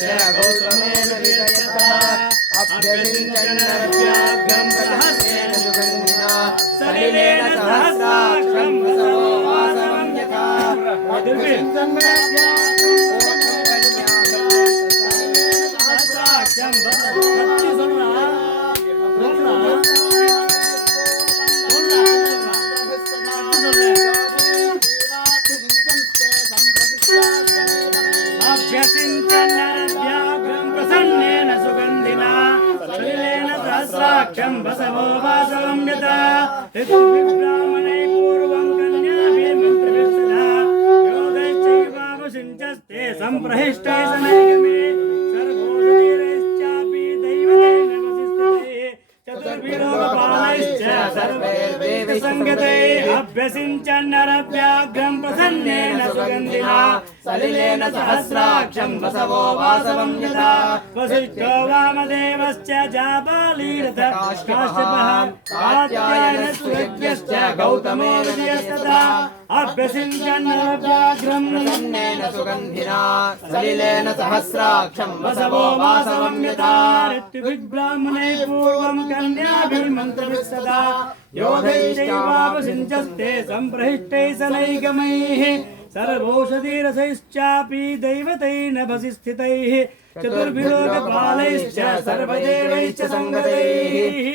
गौतमेन विजयता अभ्यसिञ्चन्नरव्याघ्रं सहस्रेण सुगन्धिना सलिलेन सहस्राक्षं वसवो वासवं यथा प्रसन्नेन सुगन्धिना सलिलेन सहस्राक्षं वसवो वासवं यथा ऋतुभिब्राह्मणैः पूर्वं कन्याभिर्मन्त्रभिर्सदा योगैश्चैवावशिञ्चस्ते सम्प्रहिष्टे सनैगमे सर्वोदधीरैश्चापि दैवतेन वसिष्ठते चतुर्भिर्लोकपालैश्च सर्वैर्वेद संगतैः अभ्यसिञ्चन्नरव्याघ्रं प्रसन्नेन सुगन्धिना सलिलेन सहस्राक्षं वसवो वासवं यथा वसिष्ठो वामदेवश्च जाबालीरथ काश्यपः कात्यायनस्तुयज्ञश्च गौतमो विजयस्तथा अभ्यसिञ्चन्नरव्याघ्रं प्रसन्नेन सुगन्धिना सलिलेन सहस्राक्षं वसवो वासवं यथा ऋतुभिर्ब्राह्मणैः पूर्वं कन्याभिर्मन्त्रभिः सदा योगैश्चैवावशिञ्चस्ते सम्प्रहिष्टैः सनैगमैः सर्वौषधिरसैश्चापि दैवतैः नभसि स्थितैः चतुर्भिर्लोकपालैश्च सर्वदेवैश्च संगतैः।